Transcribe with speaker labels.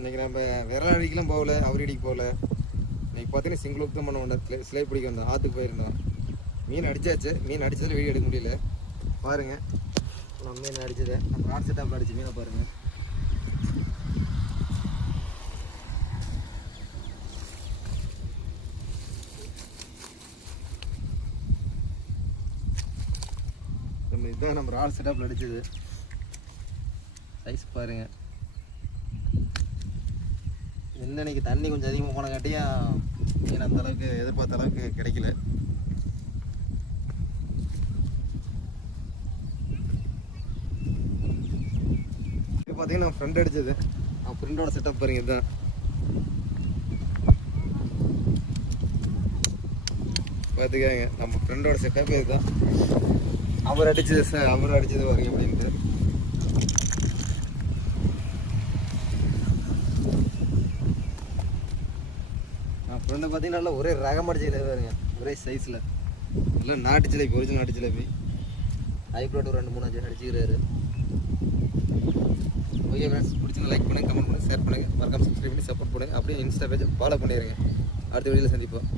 Speaker 1: இன்னைக்கு நம்ம விரல் அடிக்கலாம் போகல அவரி அடிக்க போகல. இன்னைக்கு பார்த்தீங்கன்னா சிங்கிள் ஒர்க் தான் பண்ண வேண்டாம். சிலை பிடிக்க வந்தோம் ஆற்றுக்கு போயிருந்தோம் மீன் அடித்தாச்சு மீன் அடித்ததில் வீடியோ எடுக்க முடியல. பாருங்க. நம்ம மீன் அடித்தது நம்ம ராட் செட்டாப்பில் அடித்த மீனை பாருங்கள் நம்ம இதுதான் நம்ம ராட் செட்டாப்பில் அடிச்சது. சைஸ் பாருங்கள் இன்னைக்கு தண்ணி கொஞ்சம் அதிகமாக போனங்காட்டியும் மீன் அந்த அளவுக்கு எதிர்பார்த்த அளவுக்கு கிடைக்கல. இப்போ பார்த்தீங்கன்னா ஃப்ரெண்ட் அடிச்சது. அவன் ஃப்ரெண்டோட செட்டப் பாருங்க இதுதான். பார்த்துக்காங்க நம்ம ஃப்ரெண்டோட செட்டப் இதுதான். அவர் அடிச்சது சார் அவர் அடிச்சது பாருங்க அப்படின்ட்டு. நான் ஃப்ரெண்டு பார்த்தீங்கன்னா நல்லா ஒரே ரகம் அடிச்சது பாருங்க. ஒரே சைஸில் இல்லை நாட்டு ஜிலேபி ஒரிஜினல் நாட்டு ஜிலேபி. ஹைப்ரோட் ஒரு ரெண்டு மூணு அஞ்சு அடிச்சுக்கிறாரு. ஓகே ஃப்ரெண்ட்ஸ் பிடிச்சிங்க லைக் பண்ணுங்க கமெண்ட் பண்ணுங்கள் ஷேர் பண்ணுங்கள் மறக்காம சப்ஸ்கிரைப் பண்ணி சப்போர்ட் பண்ணுங்கள் அப்படியே இன்ஸ்டா பேஜ் ஃபாலோ பண்ணிடுங்க அடுத்த வீடியோவில் சந்திப்போம்.